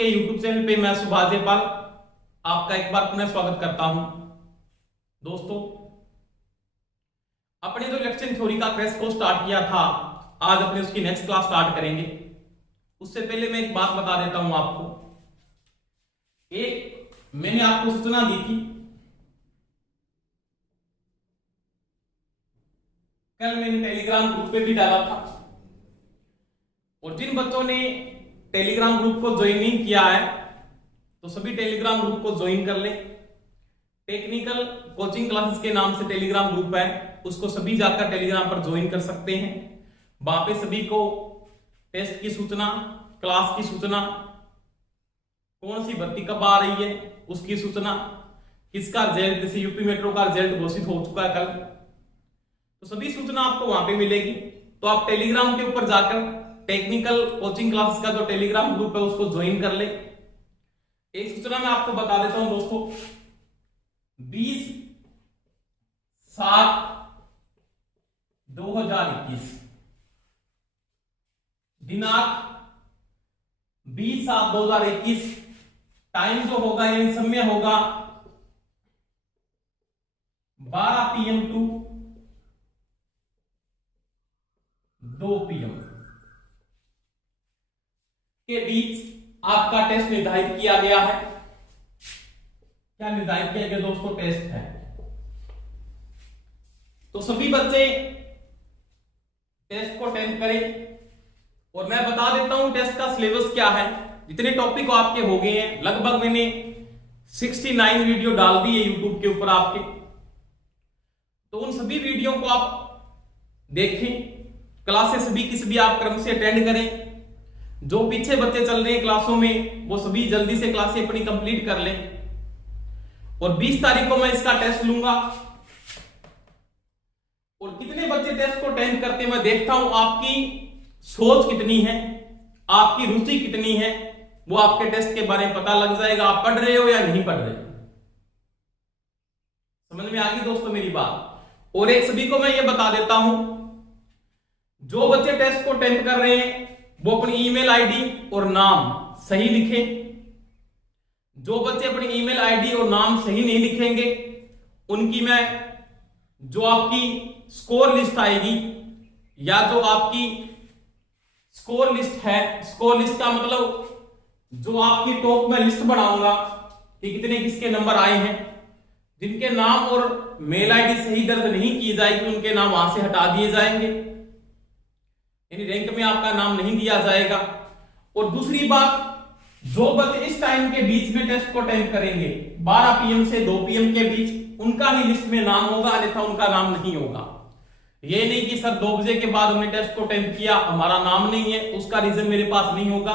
के YouTube channel पे मैं सुभाष जयपाल आपका एक बार पुनः स्वागत करता हूं। दोस्तों, अपने जो इलेक्शन थ्योरी का क्रैश कोर्स स्टार्ट किया था, आज अपने उसकी नेक्स्ट क्लास स्टार्ट करेंगे। उससे पहले मैं एक बात बता देता हूं आपको। एक मैंने आपको सूचना दी थी, कल मैंने टेलीग्राम ग्रुप पे भी डाला था, और जिन बच्चों ने टेलीग्राम ग्रुप को ज्वाइन नहीं किया है तो सभी टेलीग्राम ग्रुप को ज्वाइन कर लें। टेक्निकल कोचिंग क्लासेस के नाम से टेलीग्राम ग्रुप है, उसको सभी जाकर टेलीग्राम पर ज्वाइन कर सकते हैं। वहां पे सभी को टेस्ट की सूचना, क्लास की सूचना, कौन सी भर्ती कब आ रही है उसकी सूचना, किसका रिजल्ट, जैसे यूपी मेट्रो का रिजल्ट घोषित हो चुका है कल, तो सभी सूचना आपको वहां पे मिलेगी। तो आप टेलीग्राम के ऊपर जाकर टेक्निकल कोचिंग क्लासेस का जो टेलीग्राम ग्रुप है उसको ज्वाइन कर ले। एक सूचना मैं आपको बता देता हूं दोस्तों, 20/7/2021 दिनांक 20/7/2021, टाइम जो होगा यानी समय होगा 12 PM टू 2 PM के बीच आपका टेस्ट निर्धारित किया गया है। क्या निर्धारित किया गया दोस्तों? टेस्ट है। तो सभी बच्चे टेस्ट को अटेंड करें, और मैं बता देता हूं टेस्ट का सिलेबस क्या है। जितने टॉपिक आपके हो गए हैं, लगभग मैंने 69 वीडियो डाल दी है यूट्यूब के ऊपर आपके, तो उन सभी वीडियो को आप देखें, क्लासेस भी किस भी आप क्रम से अटेंड करें। जो पीछे बच्चे चल रहे हैं क्लासों में वो सभी जल्दी से क्लासें अपनी कंप्लीट कर लें, और 20 तारीख को मैं इसका टेस्ट लूंगा। और कितने बच्चे टेस्ट को अटेंड करते हैं मैं देखता हूं, आपकी सोच कितनी है, आपकी रुचि कितनी है, वो आपके टेस्ट के बारे में पता लग जाएगा। आप पढ़ रहे हो या नहीं पढ़ रहे। समझ में आ गई दोस्तों मेरी बात। और एक सभी को मैं ये बता देता हूं, जो बच्चे टेस्ट को अटेंड कर रहे हैं वो अपनी ईमेल आईडी और नाम सही लिखें। जो बच्चे अपनी ईमेल आईडी और नाम सही नहीं लिखेंगे उनकी मैं जो आपकी स्कोर लिस्ट आएगी, या जो आपकी स्कोर लिस्ट है, स्कोर लिस्ट का मतलब जो आपकी टॉप में लिस्ट बनाऊंगा कि कितने किसके नंबर आए हैं, जिनके नाम और मेल आईडी सही दर्ज नहीं की जाएगी उनके नाम वहां से हटा दिए जाएंगे, यानी रैंक में आपका नाम नहीं दिया जाएगा। और दूसरी बात, जो बच्चे इस टाइम के बीच में टेस्ट को अटेंड करेंगे 12 PM से 2 PM के बीच, उनका ही लिस्ट में नाम होगा, अन्यथा उनका नाम नहीं होगा। ये नहीं कि सर 2 बजे के बाद हमने टेस्ट को अटेंड किया, हमारा नाम नहीं है, उसका रीजन मेरे पास नहीं होगा,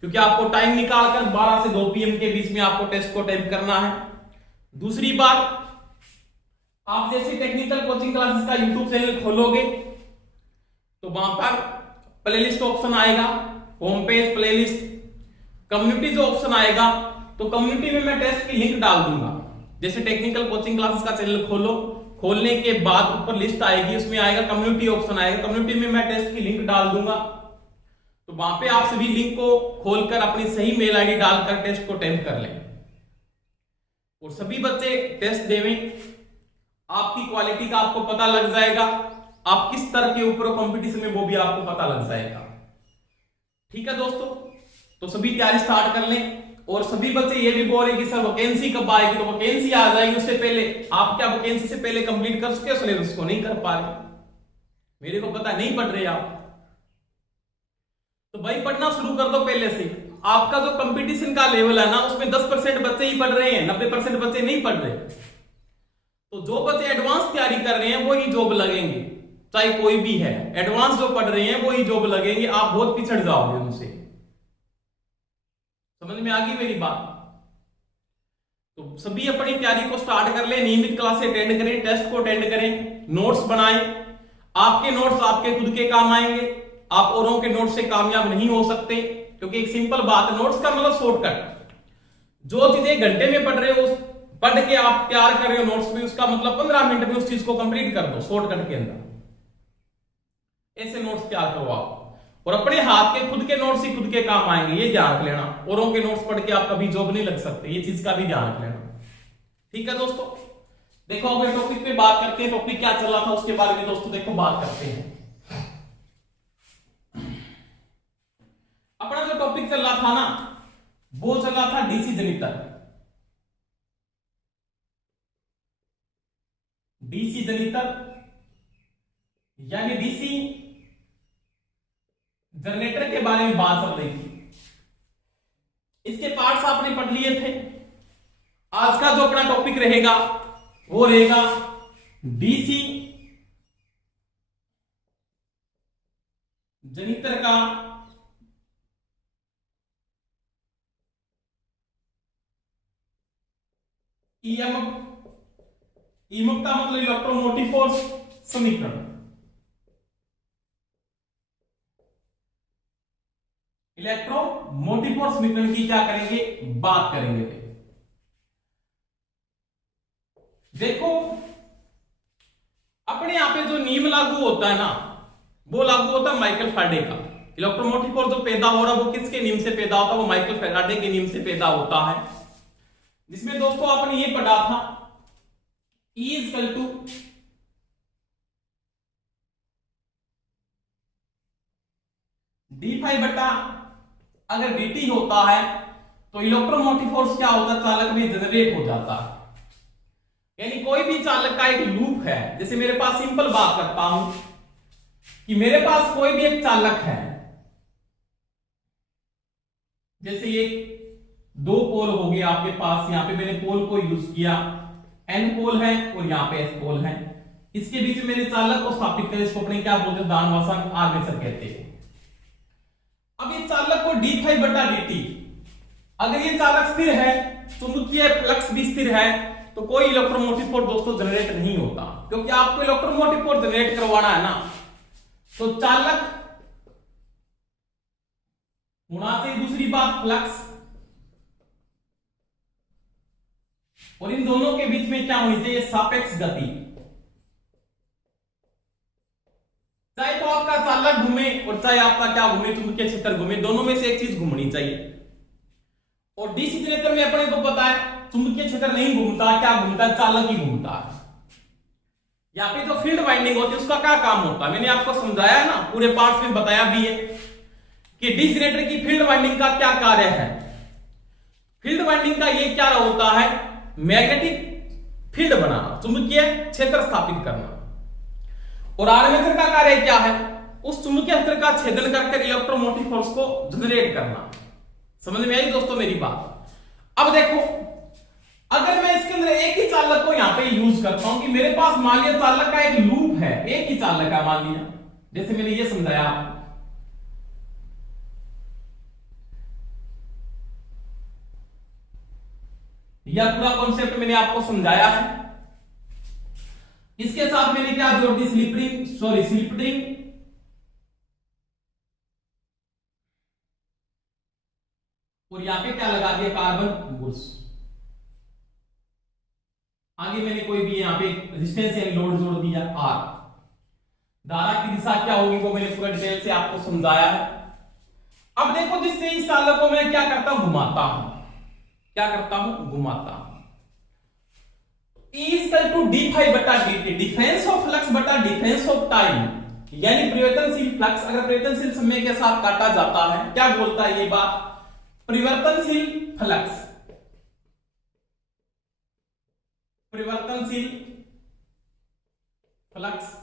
क्योंकि आपको टाइम निकालकर 12 से 2 PM के बीच में आपको टेस्ट को अटेंड करना है। दूसरी बात, आप जैसे टेक्निकल कोचिंग क्लासेस का यूट्यूब चैनल खोलोगे तो वहां पर प्लेलिस्ट ऑप्शन आएगा, होम पेज प्लेलिस्ट, कम्युनिटी जो ऑप्शन आएगा, तो कम्युनिटी में मैं टेस्ट की लिंक डाल दूंगा। जैसे टेक्निकल कोचिंग क्लासेस का चैनल खोलो, खोलने के बाद ऊपर लिस्ट आएगी, उसमें आएगा कम्युनिटी ऑप्शन आएगा, कम्युनिटी में मैं टेस्ट की लिंक डाल दूंगा। तो वहां पे आप सभी लिंक को खोलकर अपनी सही मेल आईडी डालकर टेस्ट को अटेंड कर लें, और सभी बच्चे टेस्ट देवें। आपकी क्वालिटी का आपको पता लग जाएगा, आप किस स्तर के ऊपर कंपटीशन में वो भी आपको पता लग जाएगा। ठीक है दोस्तों, तो सभी तैयारी स्टार्ट कर लें। और सभी बच्चे ये भी बोल रहे कि सर वैकेंसी कब आएगी, तो वैकेंसी आ जाएगी, उससे पहले आप क्या वैकेंसी से पहले कंप्लीट कर चुके हो सिलेबस को? नहीं कर पा रहे, मेरे को पता नहीं पढ़ रहे आप, तो भाई पढ़ना शुरू कर दो पहले से। आपका जो कंपटीशन का लेवल है ना, उसमें 10% बच्चे ही पढ़ रहे हैं, 90% बच्चे नहीं पढ़ रहे। तो जो बच्चे एडवांस तैयारी कर रहे हैं वो ही जॉब लगेंगे, चाहे कोई भी है। एडवांस जो पढ़ रहे हैं वो ही जॉब लगेंगे, आप बहुत पिछड़ जाओगे उनसे। समझ में आ गई मेरी बात? तो सभी अपनी तैयारी को स्टार्ट कर ले, नियमित क्लासें अटेंड करें, टेस्ट को अटेंड करें, नोट्स बनाएं। आपके नोट्स आपके खुद के काम आएंगे, आप औरों के नोट्स से कामयाब नहीं हो सकते, क्योंकि एक सिंपल बात है, नोट्स का मतलब शॉर्टकट। जो चीजें घंटे में पढ़ रहे हो, पढ़ के आप तैयार कर रहे हो नोट्स में, उसका मतलब 15 मिनट में उस चीज को कंप्लीट कर दो शॉर्टकट के अंदर। ऐसे नोट्स तैयार करो आप। और अपने हाथ के खुद के नोट्स ही खुद के काम आएंगे, ये ध्यान रख लेना। औरों के नोट्स पढ़ के आप कभी जॉब नहीं लग सकते, ये चीज का भी ध्यान रख लेना। ठीक है दोस्तों, देखो अगर टॉपिक पे बात करते हैं, टॉपिक क्या चल रहा था उसके बारे में दोस्तों देखो बात करते हैं। अपना जो टॉपिक चल रहा था ना, वो चल रहा था डीसी जनितर। डीसी जनितर यानी डीसी जनरेटर के बारे में बात चल रही थी। इसके पार्ट्स आपने पढ़ लिए थे। आज का जो अपना टॉपिक रहेगा वो रहेगा डीसी जनितर का ईएमएफ। ईएमएफ का मतलब इलेक्ट्रोमोटिव फोर्स समीकरण। इलेक्ट्रोमोटिव फोर्स समीकरण की क्या करेंगे, बात करेंगे। देखो अपने यहां पे जो नियम लागू होता है ना, वो लागू होता है माइकल फैराडे का। इलेक्ट्रोमोटिव फोर्स जो पैदा हो रहा है वो किसके नियम से पैदा होता है, वो माइकल फैराडे के नियम से पैदा होता है। जिसमें दोस्तों आपने ये पढ़ा था E इक्वल टू d∅ बटा अगर dt होता है तो इलेक्ट्रोमोटिव फोर्स क्या होता है, चालक में जनरेट हो जाता है। यानी कोई भी चालक का एक लूप है, जैसे मेरे पास सिंपल बात करता हूं कि मेरे पास कोई भी एक चालक है, जैसे ये दो पोल हो गए आपके पास, यहां पे मैंने पोल को यूज किया, N पोल है और यहां पे S पोल है। इसके बीच में मैंने चालक को स्थापित किया, इसको अपने क्या बोलते हैं, दान भाषा में आर्मेचर कहते हैं। अब ये चालक को d∅ बटा dt, अगर ये चालक स्थिर है, चुंबकीय फ्लक्स भी स्थिर है, तो कोई इलेक्ट्रोमोटिव फोर्स दोस्तों जनरेट नहीं होता। क्योंकि आपको इलेक्ट्रोमोटिव फोर्स जनरेट करवाना है ना, तो चालक होना चाहिए, दूसरी बात फ्लक्स, और इन दोनों के बीच में क्या होनी चाहिए, सापेक्ष गति। चाहे तो आपका चालक घूमे और चाहे आपका क्या घूमे, चुंबकीय क्षेत्र घूमे, दोनों में से एक चीज घूमनी चाहिए। और डीसी जनरेटर में अपने को पता है चुंबकीय क्षेत्र नहीं घूमता, क्या घूमता है, चालक ही घूमता है। यहाँ पे जो फील्ड वाइंडिंग होती है उसका क्या काम होता है, मैंने आपको समझाया ना, पूरे पार्ट्स में बताया भी है कि डीसी जनरेटर की फील्ड वाइंडिंग का क्या कार्य है। फील्ड वाइंडिंग का ये क्या होता है, मैग्नेटिक फील्ड बनाना, चुंबकीय क्षेत्र स्थापित करना। और आर्मेचर का कार्य क्या है, उस चुंबकीय क्षेत्र का छेदन करके इलेक्ट्रोमोटिव फोर्स को जनरेट करना। समझ में आई दोस्तों मेरी बात। अब देखो अगर मैं इसके अंदर एक ही चालक को यहां पे यूज करता हूं कि मेरे पास मान लिया चालक का एक लूप है, एक ही चालक का मान लिया, जैसे मैंने ये समझाया आपको, यह पूरा कॉन्सेप्ट मैंने आपको समझाया है। इसके साथ मैंने क्या जोड़ दी, स्लिप रिंग, और यहां पे क्या लगा दिया, कार्बन बुश। आगे मैंने कोई भी यहां पे रेजिस्टेंस यानी लोड जोड़ दिया R। धारा की दिशा क्या होगी वो मैंने पूरा डिटेल से आपको समझाया है। अब देखो जिससे इस चालक को मैं क्या करता हूं, घुमाता हूं, क्या करता हूं, घुमाता हूं। E इक्वल टू d∅ बटा dt, डिफरेंस ऑफ फ्लक्स बटा डिफरेंस ऑफ टाइम, यानी परिवर्तनशील फ्लक्स अगर परिवर्तनशील समय के साथ काटा जाता है, क्या बोलता है ये बात, परिवर्तनशील फ्लक्स, परिवर्तनशील फ्लक्स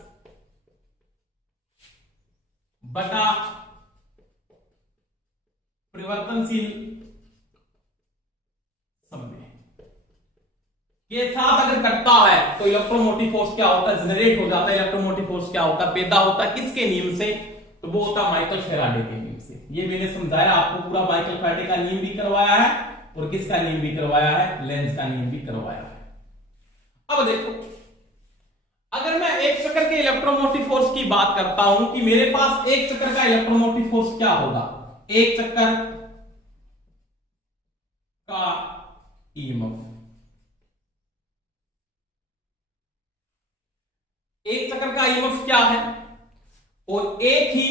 बटा परिवर्तनशील समय के साथ अगर कटता है तो इलेक्ट्रोमोटिव फोर्स क्या होता है, जनरेट हो जाता है। इलेक्ट्रोमोटिव फोर्स क्या होता है, पैदा होता है, किसके नियम से, तो वो होता है माइकल फैराडे के नियम से। ये मैंने समझाया आपको, पूरा माइकल फैराडे का नियम भी करवाया है और किसका नियम भी करवाया है, लेंज का नियम भी करवाया है। अब देखो अगर मैं एक चक्कर के इलेक्ट्रोमोटिव फोर्स की बात करता हूं कि मेरे पास एक चक्कर का इलेक्ट्रोमोटिव फोर्स क्या होगा, एक चक्कर का ईएमएफ, एक चक्कर का ईएमएफ क्या है, और एक ही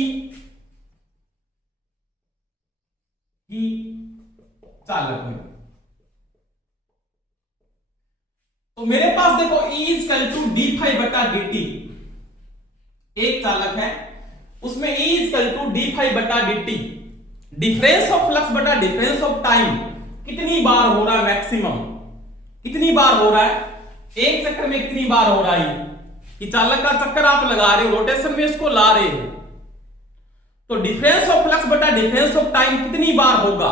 ही चालक में। तो मेरे पास देखो E इक्वल टू d∅ बटा dt, एक चालक है उसमें E इक्वल टू d∅ बटा dt, डिफरेंस ऑफ फ्लक्स बटा डिफरेंस ऑफ टाइम कितनी बार हो रहा है, मैक्सिमम कितनी बार हो रहा है, एक चक्कर में कितनी बार हो रहा है, कि चालक का चक्कर आप लगा रहे हो, रोटेशन में इसको ला रहे हो, तो डिफरेंस ऑफ फ्लक्स बटा डिफरेंस ऑफ टाइम कितनी बार होगा।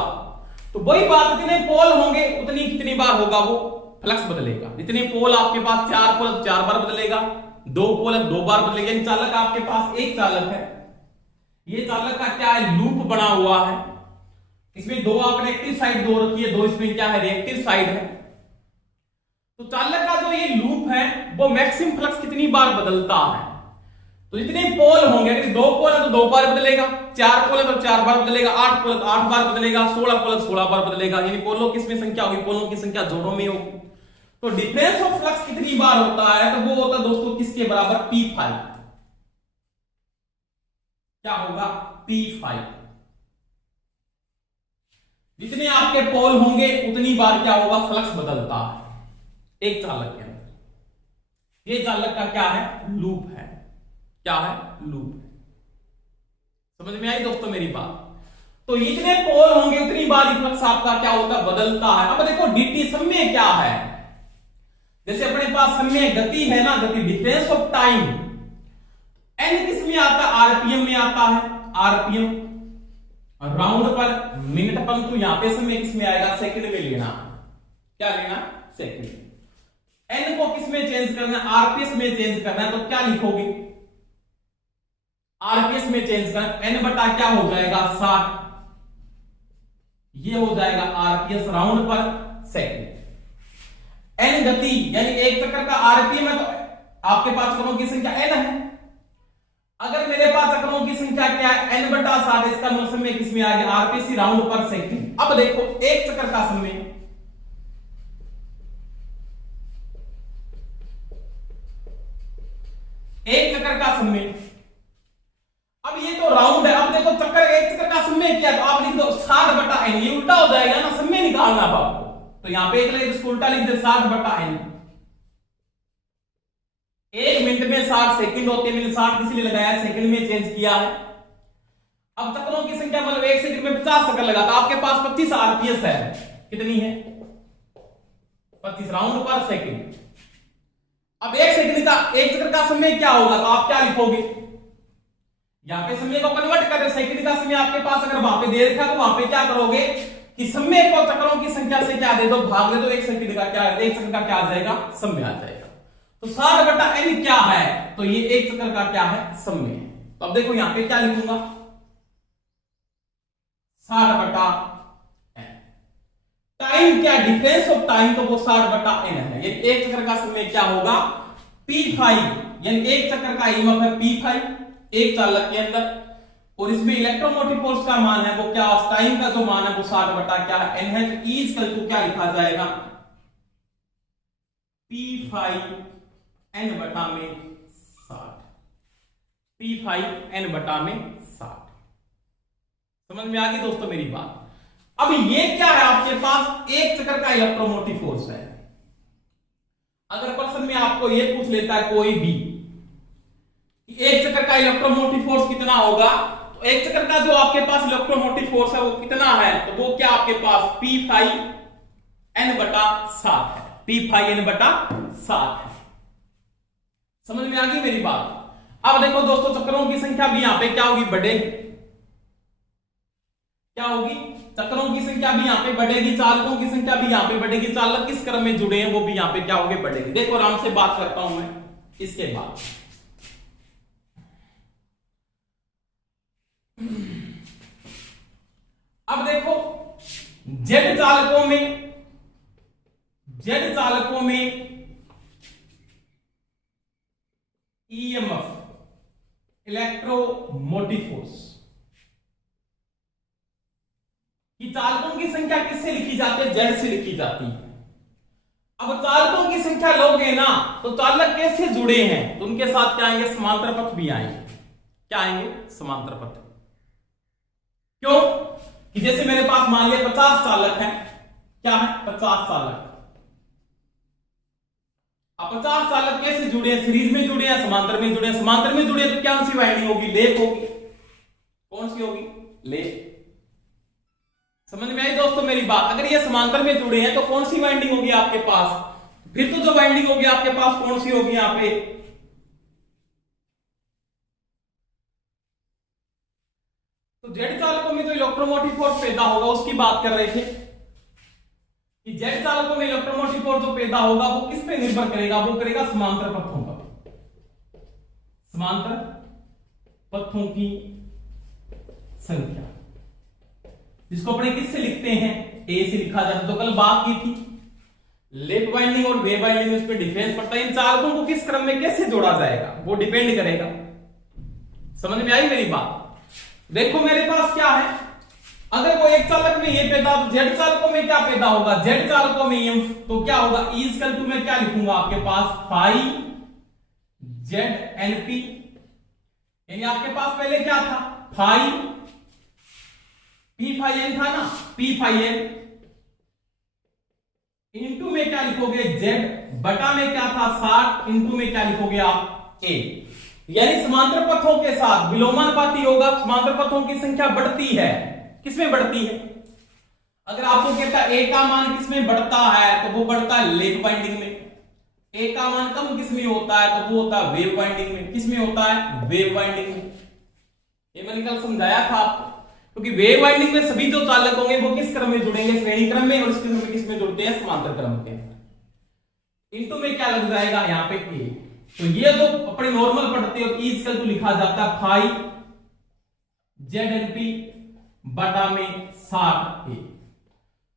तो वही बात, जितने पोल होंगे उतनी कितनी बार होगा वो फ्लक्स बदलेगा। जितने पोल आपके पास, 4 पोल 4 बार बदलेगा, 2 पोल 2 बार बदलेगा। चालक आपके पास एक चालक है, ये चालक का क्या है, लूप बना हुआ है, इसमें 2 आपने एक्टिव साइड 2 रखी है, 2 इसमें क्या है, रिएक्टिव साइड है। तो चालक का जो ये लूप है वो मैक्सिमम फ्लक्स कितनी बार बदलता है। तो जितने पोल होंगे, अगर 2 पोल है तो 2 बार बदलेगा, 4 पोल है तो 4 बार बदलेगा, 8 पोल है तो 8 बार बदलेगा, 16 पोल है तो 16 बार बदलेगा। यानी पोलों की इसमें संख्या होगी, पोलों की संख्या जोड़ों में होगी। तो डिफरेंस ऑफ फ्लक्स कितनी बार होता है, तो वो होता है दोस्तों किसके बराबर, P∅। क्या होगा, P∅। जितने आपके पोल होंगे उतनी बार क्या होगा, फ्लक्स बदलता है एक चालक के अंदर। ये चालक का क्या है, लूप है, क्या है, लूप है। समझ में आई दोस्तों मेरी बात। तो इतने पोल होंगे उतनी बार फ्लक्स आपका क्या होता है, बदलता है। अब देखो dt समय क्या है, जैसे अपने पास समय गति है ना, गति डिफरेंस ऑफ टाइम, n किस में आता है, आरपीएम में आता है, आरपीएम राउंड पर मिनट, परंतु यहां पे समय किस में आएगा, सेकंड में लेना। क्या लेना, सेकंड। n को किस में चेंज करना है, आरपीएस में चेंज करना है, तो क्या लिखोगे, आरपीएस में चेंज करना, n बटा क्या हो जाएगा, 60, ये हो जाएगा आरपीएस राउंड पर सेकंड। n गति यानी एक चक्कर का आरपीएम है, तो आपके पास चक्रों की संख्या n है। अगर मेरे पास चक्रों की संख्या क्या है, n बटा 60, इसका मतलब समय किसमें आ गया, आरपीएस राउंड पर सेकंड। अब देखो एक चक्कर का समय, एक चक्कर का समय, अब ये तो राउंड है। अब देखो चक्कर, एक चक्कर का समय क्या है, तो आप लिख दो 60 बटा n, ये उल्टा हो जाएगा ना, समय निकालना अब आपको, तो यहां पे एक इसको उल्टा लिख दे, 60 बटा n। एक मिनट में 60 सेकंड होते हैं, मैंने 60 किस लिए लगाया, सेकंड में चेंज किया है। अब चक्रों की संख्या मतलब एक सेकंड में 50 चक्कर लगा, तो आपके पास 25 आरपीएस है, कितनी है, 25 राउंड पर सेकंड। अब एक सेकंड का, एक चक्कर का समय क्या होगा, तो आप क्या लिखोगे, यहां पे समय को कन्वर्ट कर रहे, सेकंड का समय आपके पास अगर वहां पे दे रखा, तो वहां पे क्या करोगे कि समय को चक्रों की संख्या से क्या दे दो, भाग दे दो, एक सेकंड का क्या, एक सेकंड का क्या आ जाएगा, समय आ जाएगा। तो 60 बटा n क्या है, तो ये एक चक्कर का क्या है, समय है। तो अब देखो यहां पे क्या लिखूंगा, 60 बटा n। टाइम क्या, डिफरेंस ऑफ टाइम, तो वो 60 बटा n है। ये एक चक्कर का समय क्या होगा, P∅, यानी एक चक्कर का ईएमएफ है P∅ एक चालक के अंदर, और इसमें इलेक्ट्रोमोटिव फोर्स का मान है वो क्या, टाइम का जो मान है वो 60 बटा क्या है, n है। तो E इक्वल टू क्या लिखा जाएगा, P∅ n बटा में 60, P∅ n बटा में 60। समझ में आ गई दोस्तों मेरी बात। अब ये क्या है, आपके पास एक चक्कर का इलेक्ट्रोमोटिव फोर्स है। अगर क्वेश्चन में आपको ये पूछ लेता है कोई भी, एक चक्कर का इलेक्ट्रोमोटिव फोर्स कितना होगा, तो एक चक्कर का जो आपके पास इलेक्ट्रोमोटिव फोर्स है वो कितना है, तो वो क्या आपके पास P∅ n बटा 60 है, P∅ n बटा 60 है। समझ में आ गई मेरी बात। अब देखो दोस्तों चक्रों की संख्या भी यहां पे क्या होगी, बढ़ेगी, क्या होगी, चक्रों की संख्या भी यहां पे बढ़ेगी, चालकों की संख्या भी यहां पे बढ़ेगी, चालक किस क्रम में जुड़े हैं वो भी यहां पे क्या होगी, बढ़ेगी। देखो आराम से बात करता हूं मैं इसके बाद। अब देखो जेड चालकों में ईएमएफ, इलेक्ट्रोमोटिव फोर्स की चालकों की संख्या किससे लिखी जाती है, जेड से लिखी जाती है। अब चालकों की संख्या लोगे ना, तो चालक कैसे जुड़े हैं, तो उनके साथ क्या आएंगे, समांतर पथ भी आएंगे। क्या आएंगे, समांतर पथ। क्यों कि जैसे मेरे पास मान लिया 50 चालक है, क्या है 50 चालक। अब 50 चालक कैसे जुड़े हैं, सीरीज में जुड़े हैं, समांतर में जुड़े हैं। समांतर में जुड़े हैं तो क्या सी वाइंडिंग होगी, लेप होगी। कौन सी होगी, लेप। समझ में आई दोस्तों मेरी बात। अगर ये समांतर में जुड़े हैं तो कौन सी वाइंडिंग होगी आपके पास, फिर तो जो वाइंडिंग होगी आपके पास कौन सी होगी यहां पे, तो जेड चालकों में जो इलेक्ट्रोमोटिव फोर्स पैदा होगा उसकी बात कर रहे थे कि जेड चालकों में इलेक्ट्रोमोटिव फोर्स जो पैदा होगा वो किस पे निर्भर करेगा, वो करेगा समांतर पथों पर, समांतर पथों की संख्या, जिसको अपने किससे लिखते हैं, ए से लिखा जाता। तो कल बात की थी लेप वाइंडिंग और वेव वाइंडिंग में उसमें डिफरेंस पड़ता है। इन चालकों को किस क्रम में कैसे जोड़ा जाएगा वो डिपेंड करेगा। समझ में आई मेरी बात। देखो मेरे पास क्या है, अगर वो एक चालक में ये पैदा, जेड चालकों में क्या पैदा होगा, जेड चालकों में ये, तो क्या होगा इक्वल टू में क्या लिखूंगा आपके पास फाई जेड एन पी, यानी आपके पास पहले क्या था फाई पी फाई एन था ना, पी फाई एन इंटू में क्या लिखोगे जेड, बटा में क्या था 60, इंटू में क्या लिखोगे आप ए। यानी समांतर पथों के साथ विलोमानुपाती होगा, समांतर पथों की संख्या बढ़ती है। किसमें बढ़ती है, अगर आपको कहता है ए का मान किसमें बढ़ता है तो वो बढ़ता है लेप वाइंडिंग में, ए का मान कम किसमें होता है तो वो होता है वेव वाइंडिंग में। किसमें होता है, वेव वाइंडिंग में। ये मैंने कल समझाया था आपको, क्योंकि वेव वाइंडिंग में सभी जो चालक होंगे वो किस क्रम में जुड़ेंगे, श्रेणी क्रम में, और इस क्रम में किसमें जुड़ते हैं, समांतर क्रम के। इंटू में क्या लग जाएगा यहां पे ए, तो ये जो अपने नॉर्मल पढ़ते हो इक्वल टू लिखा जाता है फाई जेड एन पी बटा में 60 ए।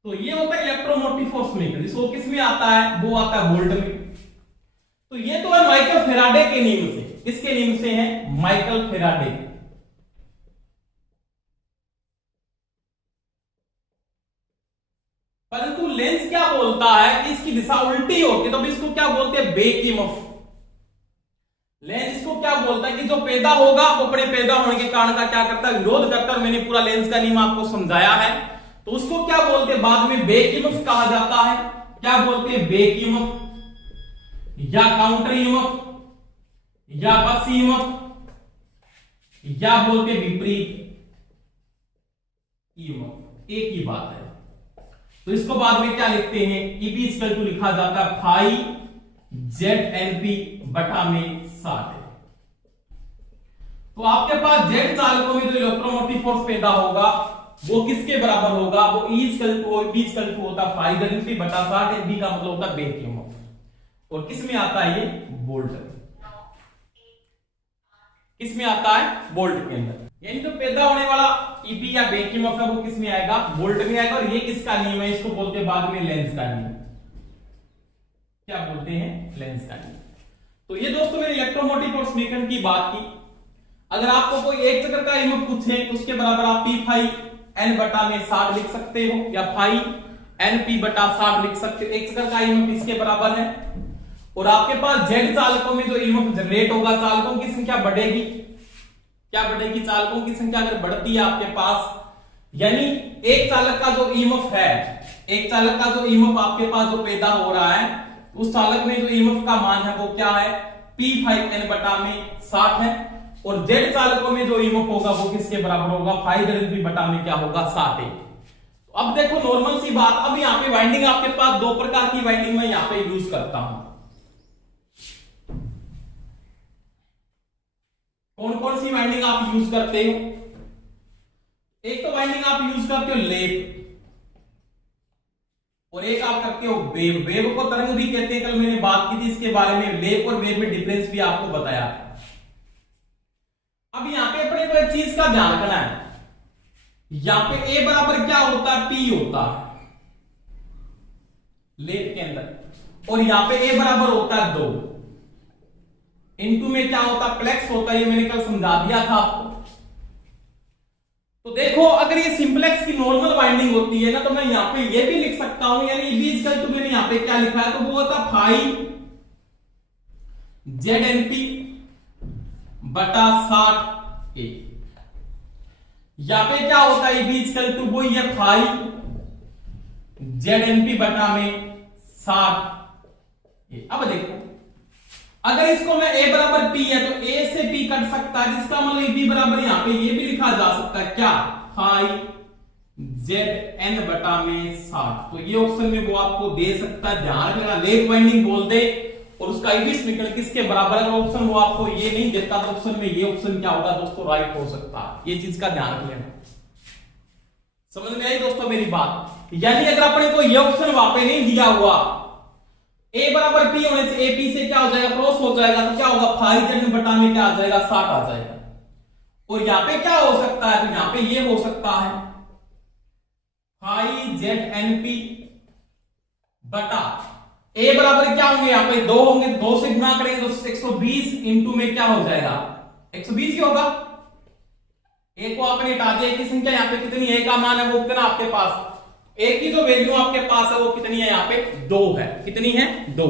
तो ये होता है इलेक्ट्रोमोटिव फोर्स मेकर, जिसको किस में आता है, वो आता है वोल्ट में। तो ये तो है माइकल फेराडे के नियम से। किसके नियम से है, माइकल फेराडे। परंतु लेंस क्या बोलता है कि इसकी दिशा उल्टी होती है, तो इसको क्या बोलते हैं, बैक ईएमएफ। लेंस इसको क्या बोलता है कि जो पैदा होगा वो अपने पैदा होने के कारण का क्या करता है, विरोध करता है। मैंने पूरा लेंस का नियम आपको समझाया है। तो उसको क्या बोलते हैं, बाद में बैक ईएमएफ कहा जाता है। क्या बोलते हैं, बैक ईएमएफ या काउंटर ईएमएफ या बस ईएमएफ या बोलते विपरीत ईएमएफ, एक ही बात है। तो इसको बाद में क्या लिखते हैं, ईबी इक्वल टू लिखा जाता है फाई जेड एनपी बटा में 60 है। तो आपके पास जेड चालकों में जो इलेक्ट्रोमोटिव फोर्स पैदा होगा वो किसके बराबर होगा, वो ई इक्वल टू होता है फाई जेड एनपी बटा 60। बी का मतलब होता है बैक ईएमएफ। और किस में आता है, ये वोल्ट में। किस में आता है, वोल्ट के अंदर। यानी तो पैदा होने वाला ईपी या बैक ईएमएफ है वो किस में आएगा, वोल्ट में आएगा। और ये किसका नियम है, इसको बोलते हैं बाद में लेंस का नियम। क्या बोलते हैं, लेंस का नियम। तो ये दोस्तों मैंने इलेक्ट्रोमोटिव फोर्स मेकर की बात की। अगर आपको कोई एक चक्कर का ईएमएफ पूछे उसके बराबर आप पी फाई एन बटा में 60 लिख सकते हो, या फाई एन पी बटा 60 लिख सकते हो। एक चक्कर का ईएमएफ इसके बराबर है। और आपके पास जेड चालकों में जो ईएमएफ जनरेट होगा, चालकों की संख्या बढ़ेगी। क्या बढ़ेगी, चालकों की संख्या अगर बढ़ती है आपके पास, यानी एक चालक का जो ईएमएफ है, एक चालक का जो ईएमएफ आपके पास जो पैदा हो रहा है, उस चालक में जो ईएमएफ का मान है वो क्या है, P5N बटा में 60 है। और जेड चालकों में जो ईएमएफ होगा वो किसके बराबर होगा, 5 बटा में क्या होगा, 60 है। तो अब देखो नॉर्मल सी बात, अब यहाँ पे वाइंडिंग आपके पास दो प्रकार की वाइंडिंग में यहाँ पे यूज करता हूं। कौन कौन सी वाइंडिंग आप यूज करते हो, एक तो वाइंडिंग आप यूज करते हो लेप, और एक आप करते हो वेव। वेव को तरंग भी कहते हैं, कल मैंने बात की थी इसके बारे में। लेप और वेव में डिफरेंस भी आपको बताया था। अब यहां पे अपने को एक चीज का ध्यान रखना है, यहां पे ए बराबर क्या होता है, पी होता है लेप के अंदर, और यहां पे ए बराबर होता है 2। इनटू में क्या होता है, प्लेक्स होता है। ये मैंने कल समझा दिया था आपको। तो देखो अगर ये सिंपलेक्स की नॉर्मल वाइंडिंग होती है ना, तो मैं यहां पे ये भी लिख सकता हूं, यानी बी इक्वल टू मैंने यहां पे क्या लिखा है, तो वो होता फाई जेड एनपी बटा 60 ए। यहां पे क्या होता है, बी इक्वल टू वो ये फाई ZNP बटा में 60। अब देखो अगर इसको मैं a बराबर p है तो a से p कट सकता है, जिसका मतलब b बराबर यहां पे ये भी लिखा जा सकता है क्या, फाई ZN बटा में 60। तो ये ऑप्शन में वो आपको दे सकता है, ध्यान रखना लेग वाइंडिंग बोल दे और उसका ईबी समीकरण किसके बराबर है, ऑप्शन वो आपको ये नहीं देता तो ऑप्शन में ये ऑप्शन क्या होगा दोस्तों, राइट हो सकता है। ये चीज का ध्यान रख लेना। समझ में आई दोस्तों मेरी बात। यानी अगर अपने को ये ऑप्शन वहां पे नहीं दिया हुआ, a बराबर p होने से a p से क्या हो जाएगा, क्रॉस हो जाएगा, तो क्या होगा, फाई ZN बटा में क्या आ जाएगा, 60 आ जाएगा। और यहां पे क्या हो सकता है, तो यहां पे ये हो सकता है फाई ZNP बटा a बराबर क्या होंगे, यहां पे 2 होंगे, 2 से गुणा करेंगे तो 120 इंटू में क्या हो जाएगा, 120 ही होगा। a को आपने हटा दिया, की संख्या यहां पे कितनी है, a का मान है वो कितना आपके पास, a की जो वैल्यू आपके पास है वो कितनी है, यहां पे 2 है, कितनी है 2।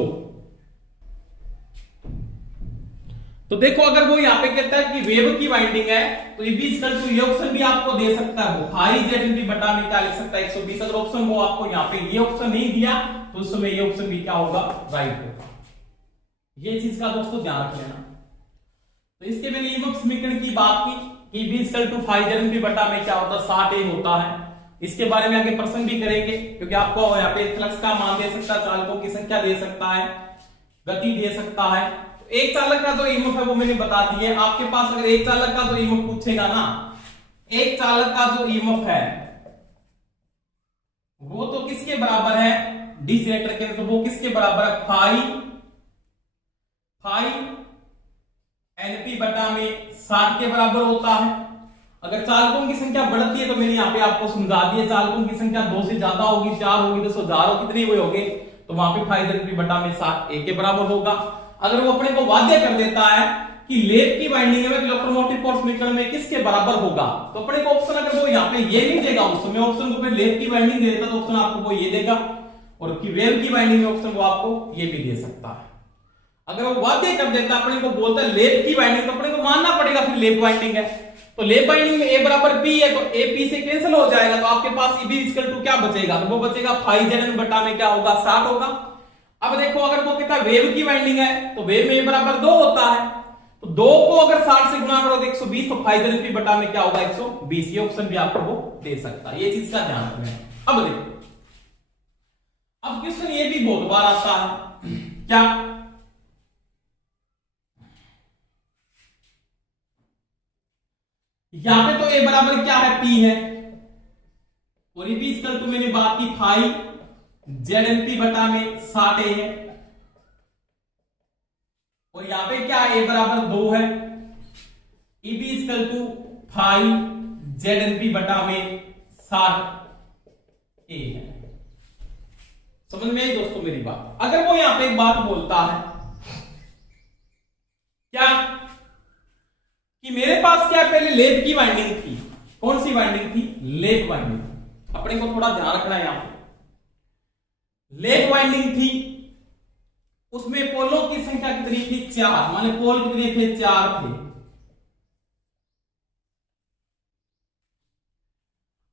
तो देखो अगर वो यहां पे कहता है कि वेव की वाइंडिंग है तो ये ये ऑप्शन भी आपको दे सकता है, वो फाई ZNP बटा में क्या लिख सकता है, 120। अगर ऑप्शन वो आपको यहां पे ये ऑप्शन नहीं दिया तो उस समय ये ऑप्शन भी क्या होगा, राइट होगा। ये चीज का दोस्तों ध्यान रख लेना। तो इसके मैंने ईएमएफ समीकरण की बात की कि फाई ZNP बटा में क्या होता है, 60 होता है। इसके बारे में आगे प्रश्न भी करेंगे, क्योंकि आपको यहाँ पे फ्लक्स का मान दे सकता है, चालकों की संख्या दे सकता है, गति दे सकता है। एक चालक का जो ईएमएफ है वो मैंने बता दी है। आपके पास अगर एक चालक का जो ईएमएफ पूछेगा ना, एक चालक का जो ईएमएफ है वो तो किसके बराबर है, डीसी के, तो वो किसके बराबर है, फाई NP बटा में 60 के बराबर होता है। अगर चालकों की संख्या बढ़ती है तो मैंने यहाँ पे आपको समझा दिया, चालकों की संख्या 2 से ज्यादा होगी, 4 होगी, 10 हजार कितने हुए होंगे, तो वहां पे फाई ZNP बटा में 60 a के बराबर होगा। अगर वो अपने को वाद्य कर देता है कि लेप की वाइंडिंग में इलेक्ट्रोमोटिव फोर्स समीकरण में किसके बराबर होगा, तो अपने को ऑप्शन अगर वो यहाँ पे ये नहीं देगा, उस समय ऑप्शन को लेप की वाइंडिंग दे देता तो ऑप्शन आपको वो ये देगा, और कि वेव की वाइंडिंग में ऑप्शन वो आपको ये भी दे सकता है। अगर वो वाद्य कर देता है, अपने को बोलता है लेप की वाइंडिंग, तो अपने को मानना पड़ेगा फिर लेप वाइंडिंग है। तो लेप वाइंडिंग में a बराबर p है तो a p से कैंसिल हो जाएगा, तो आपके पास e b इक्वल टू क्या बचेगा, तो वो बचेगा फाई ZN बटा में क्या होगा, 60 होगा। अब देखो अगर वो कहता है वेव की वाइंडिंग है तो वेव में a बराबर 2 होता है, तो 2 को अगर 60 से गुणा करो तो 120, तो फाई ZNP बटा में क्या होगा, 120। ये ऑप्शन भी आपको वो दे सकता है। ये चीज का ध्यान रखना है। अब देखो अब क्वेश्चन ये भी बहुत बार आता है, क्या यहां पे तो a बराबर क्या है, p है, और ये भी इक्वल टू मैंने बात की फाई ZNP बटा में 60 है, और यहां पे क्या a बराबर 2 है, e भी इक्वल टू फाई ZNP बटा में 60 है। समझ में आई दोस्तों मेरी बात। अगर वो यहां पे एक बात बोलता है क्या कि मेरे पास क्या पहले लेप की वाइंडिंग थी, कौन सी वाइंडिंग थी, लेप वाइंडिंग। अपने को थोड़ा ध्यान रखना है, यहां पे लेप वाइंडिंग थी, उसमें पोलों की संख्या कितनी थी, 4, माने पोल कितने थे, 4 थे।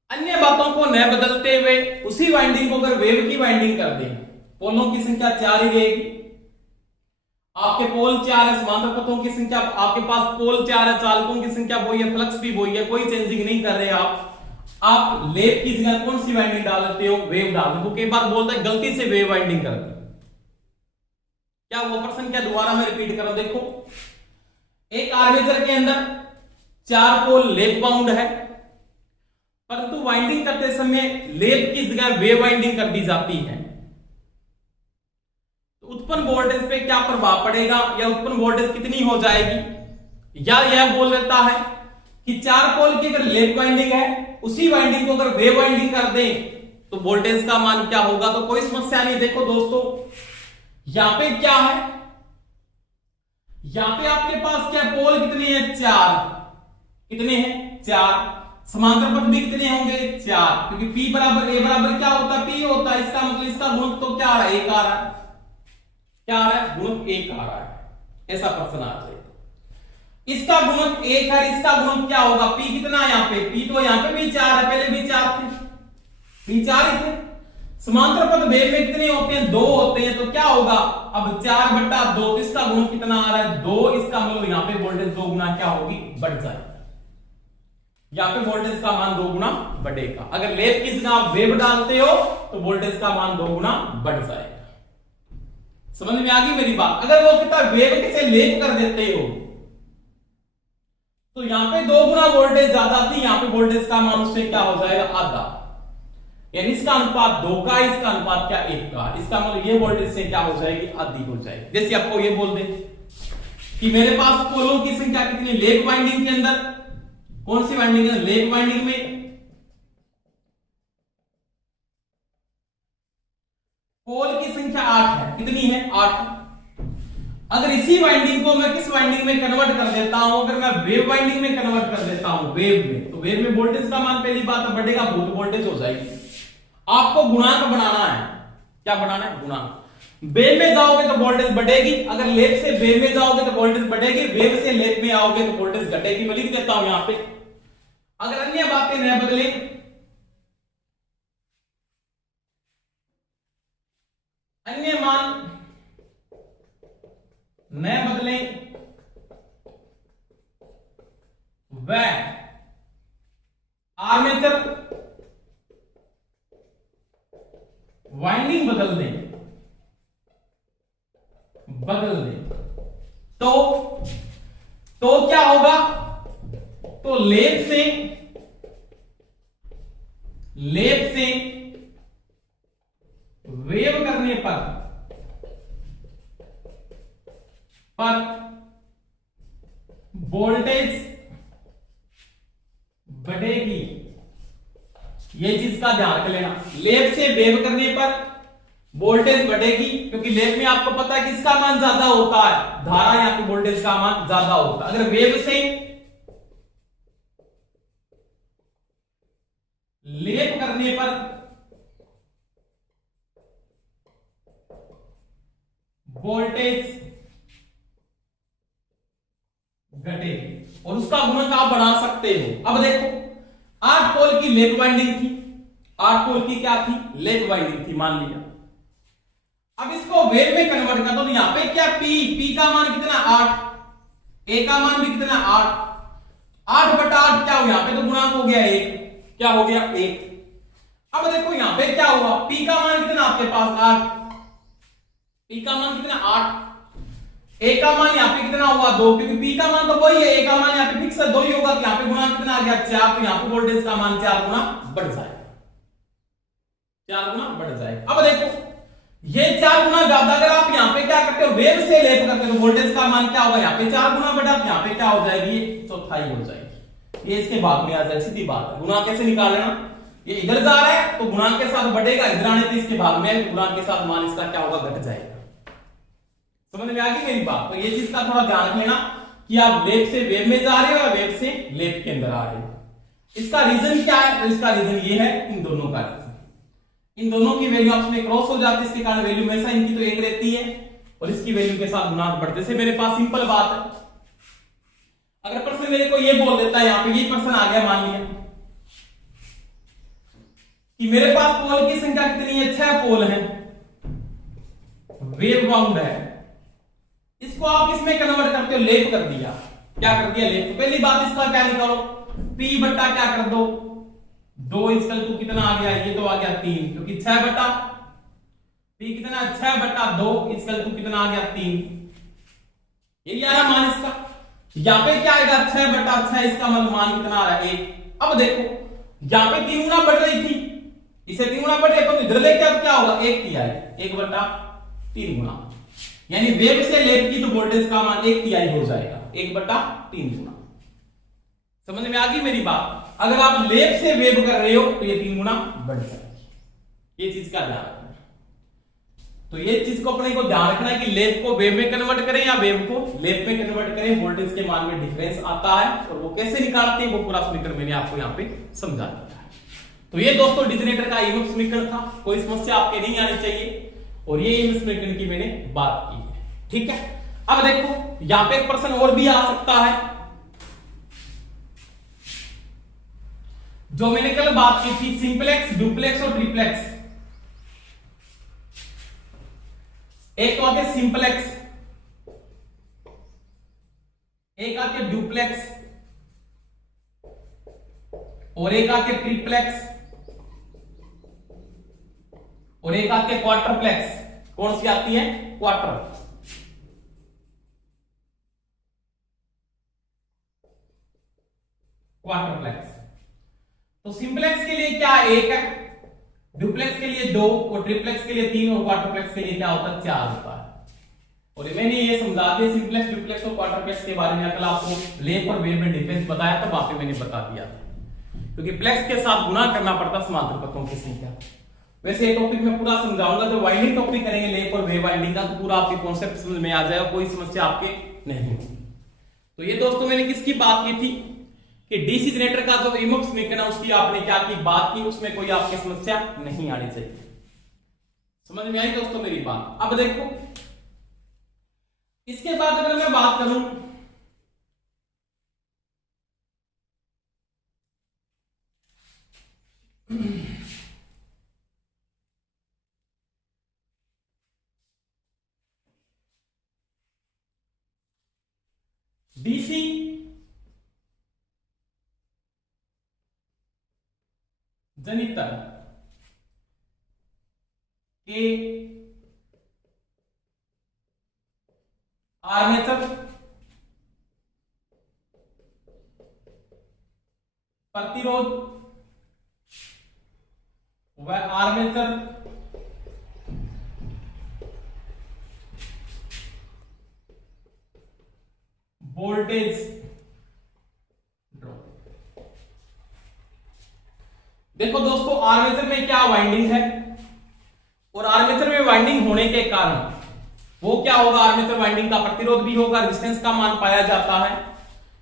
अन्य बातों को न बदलते हुए उसी वाइंडिंग को अगर वेव की वाइंडिंग कर दें, पोलों की संख्या 4 ही रहेगी। आपके पोल 4 है, समांतर पथों की संख्या, आपके पास पोल 4 है, चालकों की संख्या वही है, फ्लक्स भी वही है, कोई चेंजिंग नहीं कर रहे आप लेप की जगह कौन सी वाइंडिंग डाल देते हो, वेव डाल देते हो। कई बार बोलते हैं गलती से वेव वाइंडिंग कर दी, क्या वो पर्सन, क्या दोबारा मैं रिपीट कर रहा हूं। देखो एक आर्मेचर के अंदर 4 पोल लेप बाउंड है, परंतु वाइंडिंग करते समय लेप की जगह वेव वाइंडिंग कर दी जाती है, तो उत्पन्न वोल्टेज पे क्या प्रभाव पड़ेगा, या उत्पन्न वोल्टेज कितनी हो जाएगी। या यह बोल देता है कि 4 पोल की अगर लेप वाइंडिंग है, उसी वाइंडिंग को अगर वेव वाइंडिंग कर दें तो वोल्टेज का मान क्या होगा, तो कोई समस्या नहीं। देखो दोस्तों यहां पे क्या है, यहां पे आपके पास क्या पोल कितने हैं, 4, कितने हैं 4, समांतर पथ भी कितने होंगे, 4, क्योंकि p बराबर a बराबर क्या होता है, p होता है, इसका मतलब इसका गुणक तो क्या आ रहा है, 1 आ रहा है, क्या आ रहा है, गुणक 1 आ रहा है। ऐसा प्रश्न आ जाए इसका गुणक 1 है, इसका गुणक क्या होगा, P कितना है यहाँ पे, P तो यहाँ पे भी 4 है, पहले भी 4 थे, P 4 ही थे। समांतर पद वेव में कितने होते हैं, 2 होते हैं, तो क्या होगा अब 4/2, तो इसका गुणक कितना आ रहा है 2, इसका मतलब यहाँ पे वोल्टेज 2 गुना क्या होगी, बढ़ जाएगी, यहाँ पे वोल्टेज का मान 2 गुना बढ़ेगा। अगर लेप की जगह आप वेव डालते हो तो वोल्टेज का मान 2 गुना बढ़ जाएगा। समझ में आ गई मेरी बात। अगर वो कितना वेव से लेप कर देते हो तो यहां पे 2 गुना वोल्टेज ज्यादा थी, यहां पे वोल्टेज का मान उससे क्या हो जाएगा, आधा, यानी इसका अनुपात 2 का, इसका अनुपात क्या 1 का, इसका मतलब ये वोल्टेज से क्या हो जाएगी, आधी हो जाएगी। जैसे आपको ये बोल दे कि मेरे पास पोलों की संख्या कितनी, लेप वाइंडिंग के अंदर कौन सी वाइंडिंग है, लेप वाइंडिंग में पोल की संख्या 8 है, कितनी है 8। अगर इसी वाइंडिंग को मैं किस वाइंडिंग में कन्वर्ट कर देता हूं, अगर मैं वेव वाइंडिंग में कन्वर्ट कर देता हूं, वेव में, तो वेव में वोल्टेज का मान पहली बात बढ़ेगा, बहुत वोल्टेज हो जाएगी। आपको गुणांक बनाना है, क्या बनाना है, गुणांक। वेव में जाओगे तो वोल्टेज बढ़ेगी, अगर लेप से वेव में जाओगे तो वोल्टेज बढ़ेगी, वेव से लेप में आओगे तो वोल्टेज घटेगी। मैं लिख देता हूं यहां पे, अगर अन्य बातें न बदले, अन्य मान न बदले, वह आर्मेचर वाइंडिंग बदल दें, तो क्या होगा, तो लेप से वेव करने पर वोल्टेज बढ़ेगी। ये चीज का ध्यान रख लेना, लेप से वेव करने पर वोल्टेज बढ़ेगी, क्योंकि लेप में आपको पता है किसका मान ज्यादा होता है, धारा या फिर वोल्टेज का मान ज्यादा होता है। अगर वेव से लेप करने पर वोल्टेज घटे और उसका गुणक आप बढ़ा सकते हो। अब देखो 8 पोल की लेप वाइंडिंग थी, 8 पोल की क्या थी, लेप वाइंडिंग थी मान लिया। अब इसको वेव में कन्वर्ट कर दो, तो यहां पे क्या P का मान कितना 8, A का मान भी कितना 8, 8/8 क्या हो, यहां पे तो गुणांक हो गया 1, क्या हो गया 1। अब देखो यहां पे क्या हुआ, P का मान कितना आपके पास 8, P का मान कितना 8, A का मान यहाँ पे कितना हुआ 2, क्योंकि P का मान तो वही है, A का मान यहाँ पे फिक्स है 2 ही होगा, यहाँ पे गुणा कितना आ गया 4, तो यहाँ पे वोल्टेज का मान 4 गुना बढ़ जाएगा, 4 गुना बढ़ जाएगा। अब देखो ये 4 गुना ज्यादा, अगर आप यहाँ पे क्या करते हो, वेव से लेप करते हो, तो वोल्टेज का मान क्या होगा, यहाँ पे 4 गुना बढ़ा, तो यहाँ पे क्या हो जाएगी, चौथाई हो जाएगी। ये इसके भाग में आ जाए, सीधी बात है। गुणा कैसे निकालना, ये इधर जा रहा है तो गुणांक के साथ बढ़ेगा, इधर आने तो इसके भाग में गुणांक के साथ मान इसका क्या होगा, घट जाएगा। समझ में आ गई मेरी बात। तो ये चीज का थोड़ा ध्यान रख लेना कि आप लेप से वेव में जा रहे हो या वेव से लेप के अंदर आ रहे हो। इसका रीजन क्या है, तो इसका रीजन ये है, इन दोनों का रीजन, इन दोनों की वैल्यू आपस में क्रॉस हो जाती है, इसके कारण वैल्यू हमेशा इनकी तो एक रहती है और इसकी वैल्यू के साथ गुणांक बढ़ते से। मेरे पास सिंपल बात है, अगर पर्सन मेरे को ये बोल देता है, यहां पे ये पर्सन आ गया, मान लिया कि मेरे पास पोल की संख्या कितनी है, 6 पोल है, वेव बाउंड है, इसको आप इसमें कन्वर्ट करते हो, लेप कर दिया, क्या कर दिया, लेप। तो पहली बात इसका क्या निकालो, P बट्टा क्या कर दो 2 इसकल टू कितना आ गया, ये तो आ गया 3, क्योंकि 6 बट्टा P कितना 6/2 इसकल टू कितना आ गया 3, ये आ रहा मान इसका। यहां पे क्या आएगा 6/6, इसका मतलब मान कितना आ रहा है 1। अब देखो यहां पे 3 गुना बढ़ रही थी, इसे 3 गुना बढ़ रही, तो इधर लेके अब क्या होगा 1 तिहाई, 1/3 गुना, यानी वेव से लेप की तो वोल्टेज का मान 1 तिहाई हो जाएगा, 1/3 गुना। समझ में आ गई मेरी बात। अगर आप लेप से वेव कर रहे हो तो ये 3 गुना बढ़ जाएगी, ये चीज का ध्यान रखना। तो ये चीज को अपने को ध्यान रखना है कि लेप को वेव में कन्वर्ट करें या वेव को लेप में कन्वर्ट करें, वोल्टेज के मान में डिफरेंस आता है और वो कैसे निकालते हैं वो पूरा समीकरण मैंने आपको यहाँ पे समझा दिया है। तो ये दोस्तों डिजनेटर का ईएमएफ समीकरण था, कोई समस्या आपके नहीं आनी चाहिए और ये ईएमएफ समीकरण की मैंने बात की है, ठीक है। अब देखो यहाँ पे एक प्रश्न और भी आ सकता है जो मैंने कल बात की थी सिंपलेक्स, डुप्लेक्स और ट्रिप्लेक्स। एक तो आते सिंपलेक्स, एक आते डुप्लेक्स और एक आते ट्रिप्लेक्स और एक आती है क्वार्टरप्लेक्स। कौन सी आती है? क्वार्टरप्लेक्स। तो सिंपलेक्स के लिए क्या एक है, डुप्लेक्स के लिए 2 और ट्रिप्लेक्स के लिए 3 और क्वार्टरप्लेक्स के लिए क्या होता है? 4 होता है। और मैंने ये समझा दिया सिंपलेक्स, डुप्लेक्स और क्वार्टरप्लेक्स के बारे में। कल आपको लेप और वेव में डिफरेंस बताया था, वहां पे मैंने बता दिया था, क्योंकि प्लेक्स के साथ गुणा करना पड़ता समांतर पथों की संख्या। वैसे ये टॉपिक मैं पूरा समझाऊंगा, जब वाइंडिंग टॉपिक करेंगे लेप और वेव वाइंडिंग का, तो पूरा आपके कॉन्सेप्ट समझ में आ जाएगा, कोई समस्या आपके नहीं होगी। तो ये दोस्तों मैंने किसकी बात की थी कि डीसी जनरेटर का जो इमोक समीकरण है उसकी आपने क्या की बात की, उसमें कोई आपकी समस्या नहीं आनी चाहिए। समझ में आई दोस्तों मेरी बात? अब देखो इसके बाद अगर मैं बात करूं डीसी जनितर के आर्मेचर प्रतिरोध व आर्मेचर वोल्टेज ड्रॉप। देखो दोस्तों आर्मेचर में क्या वाइंडिंग है और आर्मेचर में वाइंडिंग होने के कारण वो क्या होगा, आर्मेचर वाइंडिंग का प्रतिरोध भी होगा, रेजिस्टेंस का मान पाया जाता है।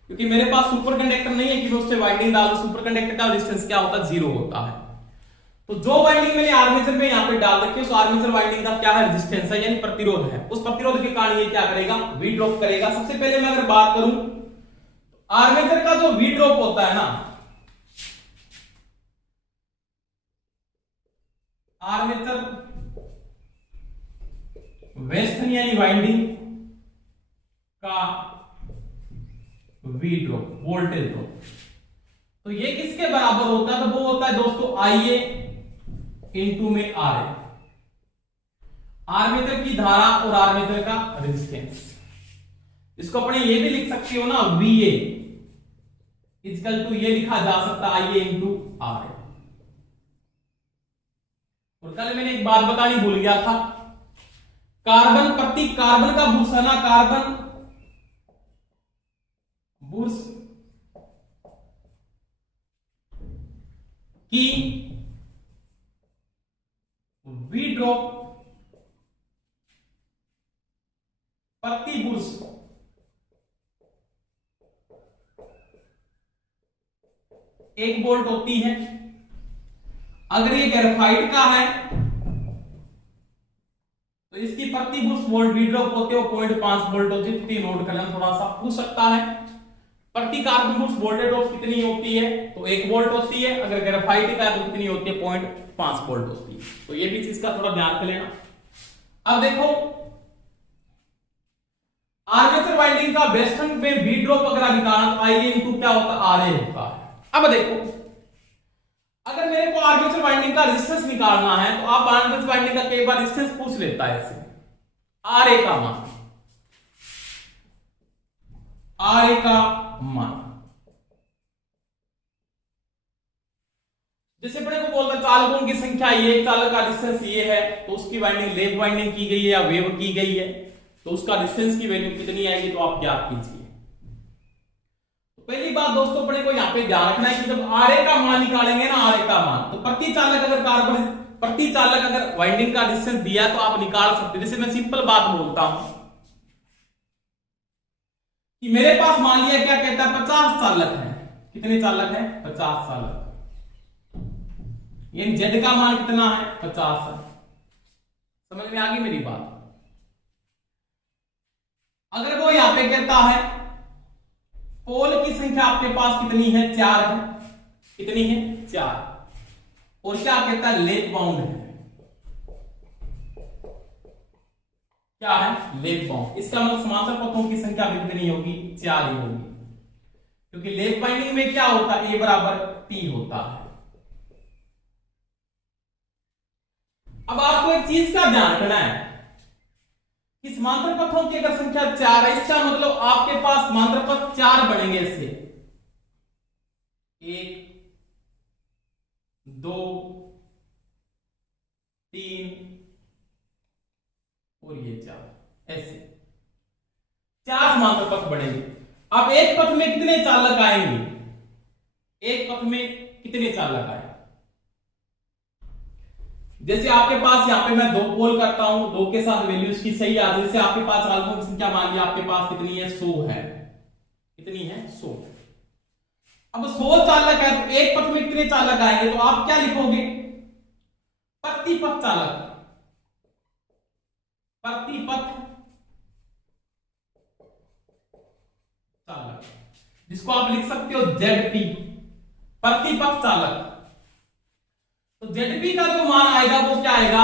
क्योंकि मेरे पास सुपर कंडक्टर नहीं है कि मैं उससे वाइंडिंग डाल दूं, सुपर कंडक्टर का रेजिस्टेंस क्या होता है? 0 होता है। तो जो वाइंडिंग मैंने आर्मेचर में यहां पे डाल रखी है उस आर्मेचर वाइंडिंग का क्या है? रेजिस्टेंस है, यानी प्रतिरोध है। उस प्रतिरोध के कारण ये क्या करेगा? वी ड्रॉप करेगा। सबसे पहले मैं अगर बात करूं आर्मेचर का जो वी ड्रॉप होता है ना, आर्मेचर वेस्टर्न यानी वाइंडिंग का वी ड्रॉप, वोल्टेज ड्रॉप, तो ये किसके बराबर होता है? तो वो होता है दोस्तों आईए इनटू में आर ए, आर्मेचर की धारा और आर्मेचर का रेजिस्टेंस। इसको अपने ये भी लिख सकते हो ना, वी ए इक्वल टू ये लिखा जा सकता है आईए इंटू आर ए। और कल मैंने एक बात बतानी भूल गया था, कार्बन प्रति कार्बन का बुर्स है ना, कार्बन बुर्स की वी ड्रॉप प्रति बुर्स एक वोल्ट होती है। अगर ये ग्रेफाइट का है तो इसकी प्रति बुर्स वोल्ट वी ड्रॉप होते हो 0.5 वोल्ट होती है। नोट करना थोड़ा सा पूछ सकता है, प्रति कार्बन बुर्स वोल्टेज ड्रॉप कितनी होती है? तो 1 वोल्ट होती है। अगर ग्रेफाइट का है तो कितनी होती है? 0.5 वोल्ट होती है। तो ये भी चीज का थोड़ा ध्यान कर लेना। अब देखो आर्मेचर वाइंडिंग का वेस्टर्न में वी ड्रॉप अगर निकालना तो आईए इनटू क्या होता है? आरए होता है। अब देखो अगर मेरे को आर्मेचर वाइंडिंग का रेजिस्टेंस निकालना है तो आप आर्मेचर वाइंडिंग का कई बार रेजिस्टेंस पूछ लेता है ऐसे, आरए का मान, आरए का मान जैसे अपने को बोलता चालकों की संख्या ये, चालक का डिस्टेंस ये है, तो उसकी वाइंडिंग लेप वाइंडिंग की गई है या वेव की गई है, तो उसका डिस्टेंस की वैल्यू कितनी आएगी तो आप ज्ञात कीजिए। तो पहली बात दोस्तों अपने को यहाँ पे ध्यान रखना है कि जब आरए का मान निकालेंगे ना, आरए का मान, तो प्रति चालक अगर कार्बन प्रति चालक अगर वाइंडिंग का डिस्टेंस दिया तो आप निकाल सकते। जैसे मैं सिंपल बात बोलता हूं कि मेरे पास मान लिया क्या कहता है 50 चालक है। कितने चालक है? 50 चालक। ये जेड का मान कितना है? 50 है। समझ में आ गई मेरी बात? अगर वो यहां पे कहता है पोल की संख्या आपके पास कितनी है? 4 है, कितनी है 4। और क्या कहता है लेग बाउंड है, क्या है लेग बाउंड। इसका मतलब समांतर पथों की संख्या भी कितनी होगी 4 ही होगी, क्योंकि लेग बाइंडिंग में क्या होता है A बराबर T होता है। अब आपको एक चीज का ध्यान रखना है कि समांतर पथों की अगर संख्या 4 है, इसका मतलब आपके पास समांतर पथ 4 बनेंगे इससे, 1 2 3 और ये 4, ऐसे 4 समांतर पथ बनेंगे। अब एक पथ में कितने चालक आएंगे, एक पथ में कितने चालक आए, जैसे आपके पास यहां पे मैं 2 पोल करता हूं, 2 के साथ वैल्यू इसकी सही आ रही है, आपके पास चालकों की संख्या मान लिया आपके पास कितनी है 100 है, कितनी है 100। अब 100 चालक है तो एक पथ में कितने चालक आएंगे, तो आप क्या लिखोगे प्रतिपथ चालक, प्रतिपथ चालक, जिसको आप लिख सकते हो ZP, प्रतिपथ चालक। तो ZP का जो मान आएगा वो क्या आएगा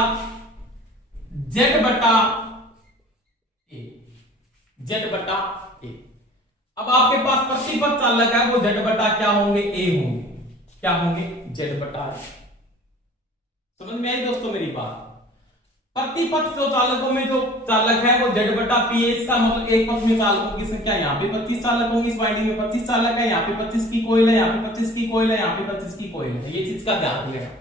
Z बटा A, Z बटा A। अब आपके पास प्रतिपथ चालक है वो Z बटा क्या होंगे A होंगे, क्या होंगे Z बटा A। समझ में आई दोस्तों मेरी बात। प्रतिपथ जो चालकों में जो चालक है वो Z बटा P है, इसका मतलब एक पथ में चालकों की संख्या यहाँ पे 25 चालक होंगे, इस वाइंडिंग में 25 चालक है, यहाँ पे 25 की कोइल है, यहाँ पे 25 की कोइल है, यहाँ पे 25 की कोइल है, ये चीज का ध्यान रखना।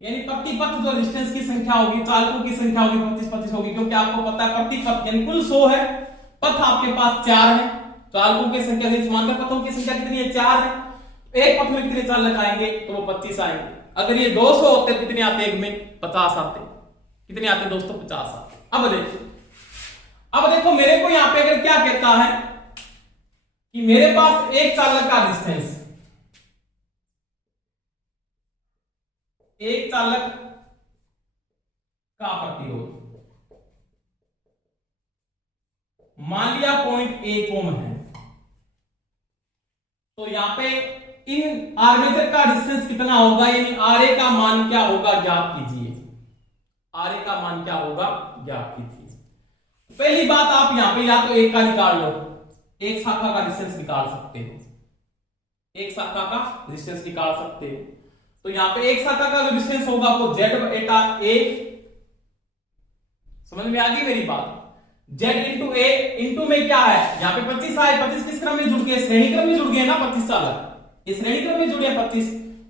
यानी प्रतिपथ जो रेजिस्टेंस की संख्या होगी, चालकों की संख्या होगी 25-25 होगी, क्योंकि आपको पता है प्रतिपथ यानी कुल 100 है, पथ आपके पास 4 है, चालकों की संख्या समांतर पथों की संख्या कितनी है 4 है, एक पथ में कितने चालक आएंगे तो वो 25 आएंगे। अगर ये 200 होते कितने आते, एक में 50 आते, कितने आते दोस्तों 50 आते। अब देखो मेरे को यहां पे अगर क्या कहता है कि मेरे पास एक चालक का रेजिस्टेंस, एक चालक का प्रतिरोध मान लिया 0.1 ओम है, तो यहां पे इन आर्मेचर का रेजिस्टेंस कितना होगा, यानी RA का मान क्या होगा ज्ञात कीजिए, RA का मान क्या होगा ज्ञात कीजिए। पहली बात आप यहां पे या तो एक का निकाल लो, एक शाखा का रेजिस्टेंस निकाल सकते हो, एक शाखा का रेजिस्टेंस निकाल सकते हो। तो यहां पे एक शाखा का जो रेजिस्टेंस होगा वो Z बटा A, समझ में आ गई मेरी बात। Z इंटू A इंटू में क्या है, यहां पे 25 आए, 25 किस क्रम में जुड़ गए, श्रेणी क्रम में जुड़ गए ना 25 चालक, इस श्रेणी क्रम में जुड़े 25,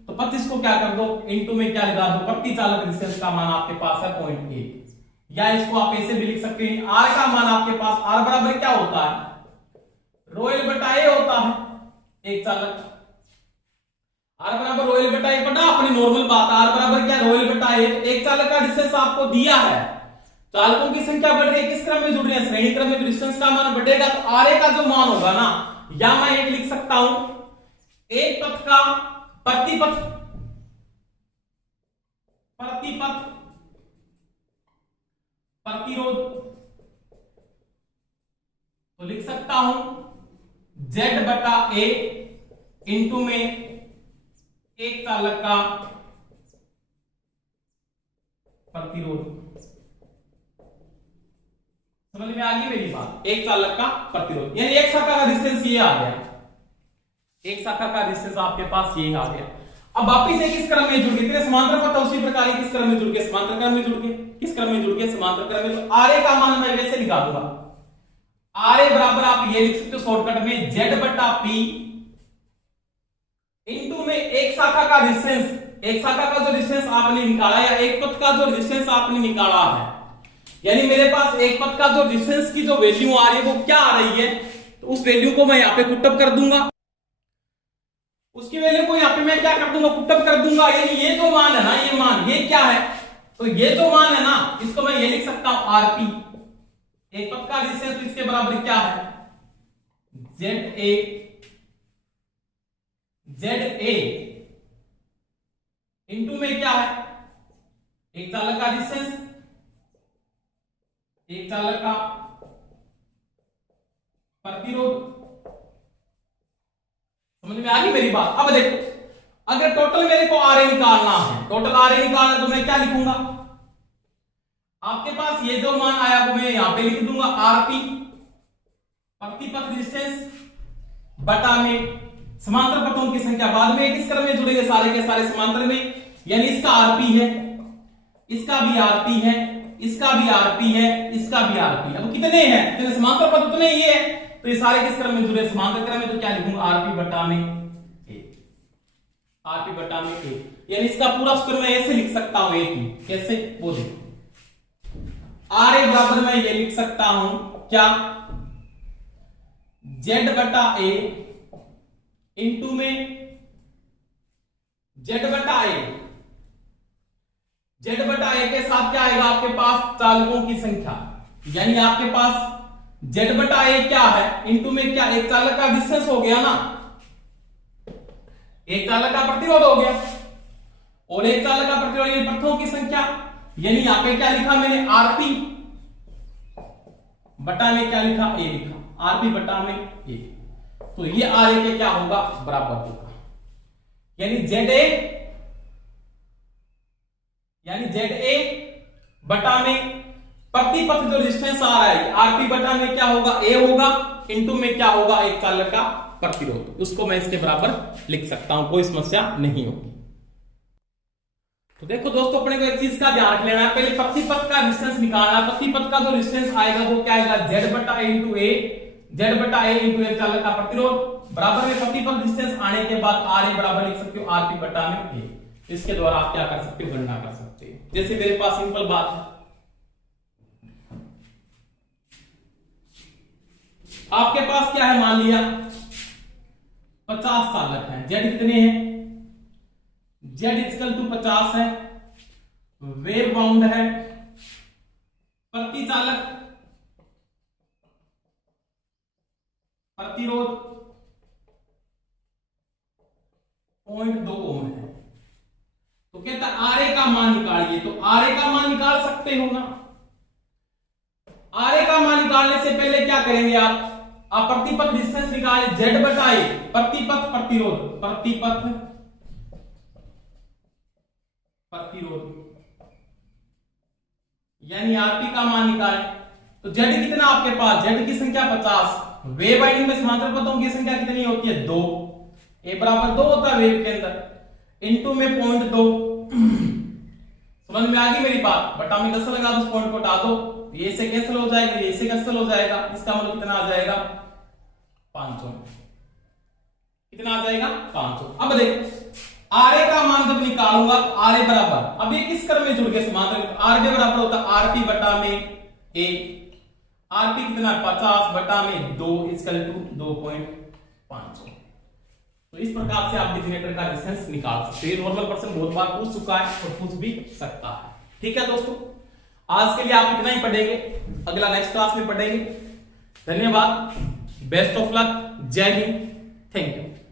तो 25 को क्या कर दो इंटू में क्या लगा दो, प्रति चालक रेजिस्टेंस का मान आपके पास है 0.1, या इसको आप ऐसे भी लिख सकते हैं R का मान आपके पास, R बराबर क्या होता है ρL बटा A होता है, एक चालक R बराबर ρL बटा A, पता अपनी नॉर्मल बात, R बराबर क्या ρL बटा A, एक चालक का डिस्टेंस आपको दिया है, चालकों की संख्या बढ़ रही है, किस क्रम में जुड़ रहे हैं श्रेणी क्रम में, तो डिस्टेंस का मान बढ़ेगा, तो RA का जो मान होगा ना, या मैं एक लिख सकता हूं एक पथ का प्रतिपथ प्रतिरोध, तो लिख सकता हूं Z बटा A इंटू में एक चालक का प्रतिरोध। समझ में आ गई मेरी बात, एक चालक का प्रतिरोध, यानी एक शाखा का रेजिस्टेंस ये आ गया, एक शाखा का रेजिस्टेंस आपके पास ये आ गया। अब वापिस से किस क्रम में जुड़ गए, इतने समांतर पथ उसी प्रकार ही किस क्रम में जुड़ गए, समांतर क्रम में जुड़ गए, किस क्रम में जुड़ गए समांतर क्रम में। तो RA का मान मैं वैसे लिखा दूंगा, RA बराबर आप ये लिख सकते हो शॉर्टकट में Z बटा P इंटू में एक शाखा का रेजिस्टेंस, एक शाखा का जो रेजिस्टेंस आपने निकाला या एक पथ का जो रेजिस्टेंस आपने निकाला है, यानी मेरे पास एक पथ का जो रेजिस्टेंस की जो वैल्यू आ रही है वो क्या आ रही है, तो उस वैल्यू को मैं यहां पे पुटअप कर दूंगा, उसकी वैल्यू को यहां पे मैं क्या कर दूंगा पुटअप कर दूंगा, यानी ये जो मान है ना, ये मान ये क्या है, तो ये जो मान है ना इसको मैं ये लिख सकता हूं RP, एक पथ का रेजिस्टेंस, तो इसके बराबर क्या है ZA इंटू में क्या है एक चालक का रेजिस्टेंस, एक चालक का प्रतिरोध। समझ में आ गई मेरी बात। अब देखो अगर टोटल मेरे को आरए निकालना है, टोटल आरए निकालना तो मैं क्या लिखूंगा, आपके पास ये जो मान आया वो मैं यहां पे लिख दूंगा आरपी, प्रति पथ रेजिस्टेंस बटा में समांतर पथों की संख्या। बाद में किस क्रम में जुड़ेंगे, सारे के सारे समांतर में, यानी इसका आरपी है, इसका भी आरपी है, इसका भी आरपी है, इसका भी आरपी। अब कितने हैं, कितने समांतर पथ उतने ही है, तो ये सारे किस क्रम में जुड़े, समांतर क्रम में, तो क्या लिखूंगा आरपी बटा में ए, आरपी बटा में ए, यानी इसका पूरा स्क्वायर मैं ऐसे लिख सकता हूं एक ही, कैसे वो देखो, आरए बराबर मैं ये लिख सकता हूं क्या, जेड बटा ए इंटू में जेड बटा ए, जेड बटा ए के साथ क्या आएगा आपके पास चालकों की संख्या, यानी आपके पास जेड बटा ए क्या है, इंटू में क्या, एक चालक का डिस्टेंस हो गया ना, एक चालक का प्रतिरोध हो गया, और एक चालक का प्रतिरोध पथों की संख्या, यानी यहां पे क्या लिखा मैंने आरपी बटा में क्या लिखा ए लिखा, आरपी बटा में ए, तो ये आरए के क्या होगा बराबर होगा, यानी जेड ए बटा में प्रति पथ जो डिस्टेंस आ रहा है आरपी बटा में क्या होगा ए होगा, इंटू में क्या होगा एक चालक का प्रतिरोध, उसको मैं इसके बराबर लिख सकता हूं, कोई समस्या नहीं होगी। तो देखो दोस्तों अपने को एक चीज का ध्यान रख लेना है, पहले प्रति पथ का डिस्टेंस निकालना, प्रति पथ का जो डिस्टेंस आएगा वो क्या आएगा, जेड बटा ए इंटू ए, जेड बटा ए इंटू एक चालक का प्रतिरोध बराबर में प्रति पथ डिस्टेंस आने के बाद आरए बराबर लिख सकते हो आरपी बटा में ए, इसके द्वारा आप क्या कर सकते हो, गणना कर सकते हो। जैसे मेरे पास सिंपल बात है, आपके पास क्या है, मान लिया 50 चालक हैं, जेड कितने हैं, जेड इक्वल टू 50 है, वेव बाउंड है, प्रति चालक प्रतिरोध 0.2 ओम है, तो कहता आरए का मान निकालिए, तो आरए का मान निकाल सकते हो ना, आरए का मान निकालने से पहले क्या करेंगे आप प्रतिपथ डिस्टेंस निकाले, जेड बटा ए प्रतिपथ प्रतिरोध, प्रतिपथ प्रतिरोध यानी आरपी का मान निकालें, तो जेड कितना आपके पास, जेड की संख्या 50, वेव वाइंडिंग में समांतर पथों की संख्या कितनी होती है 2, ए बराबर 2 होता है वेव के अंदर, इंटू में 0.2, समझ में आ गई मेरी बात, बटा में 10 लगा दो, पॉइंट को हटा दो, ये से कैंसिल हो जाएगा, ये से कैंसिल हो जाएगा, इसका मतलब कितना आ जाएगा 500, कितना आ जाएगा 500। अब देख आरए का मान जब निकालूंगा आरए बराबर, अब ये किस क्रम में जुड़ गए समांतर, आरबी बराबर होता है आरपी बटा में ए, आरपी कितना 50 बटा में 2 इक्वल टू 2.500। तो इस प्रकार से आप डिफिनेटर का डिस्टेंस निकाल सकते हैं, नॉर्मल पर्सन बहुत बार पूछ चुका है और पूछ भी सकता है। ठीक है दोस्तों, आज के लिए आप इतना ही पढ़ेंगे, अगला नेक्स्ट क्लास में पढ़ेंगे। धन्यवाद, बेस्ट ऑफ लक, जय हिंद, थैंक यू।